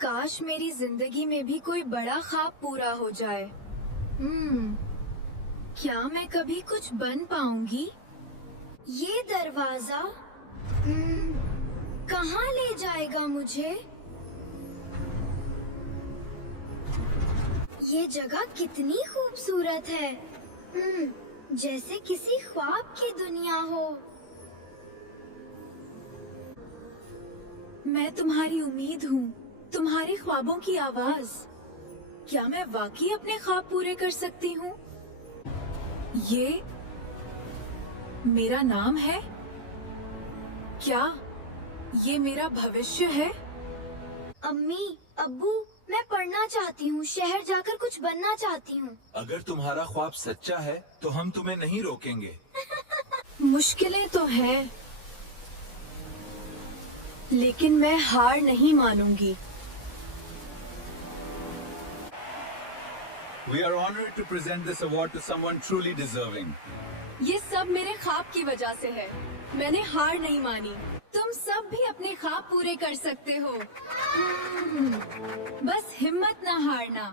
काश मेरी जिंदगी में भी कोई बड़ा ख्वाब पूरा हो जाए। क्या मैं कभी कुछ बन पाऊंगी? ये दरवाजा कहाँ ले जाएगा मुझे? ये जगह कितनी खूबसूरत है। जैसे किसी ख्वाब की दुनिया हो। मैं तुम्हारी उम्मीद हूँ, तुम्हारे ख्वाबों की आवाज। क्या मैं वाकई अपने ख्वाब पूरे कर सकती हूँ? ये मेरा नाम है? क्या ये मेरा भविष्य है? अम्मी, अब्बू, मैं पढ़ना चाहती हूँ, शहर जाकर कुछ बनना चाहती हूँ। अगर तुम्हारा ख्वाब सच्चा है तो हम तुम्हें नहीं रोकेंगे। मुश्किलें तो हैं, लेकिन मैं हार नहीं मानूंगी। We are honored to present this award to someone truly deserving. ये सब मेरे ख्वाब की वजह से है। मैंने हार नहीं मानी। तुम सब भी अपने ख्वाब पूरे कर सकते हो। बस हिम्मत ना हारना।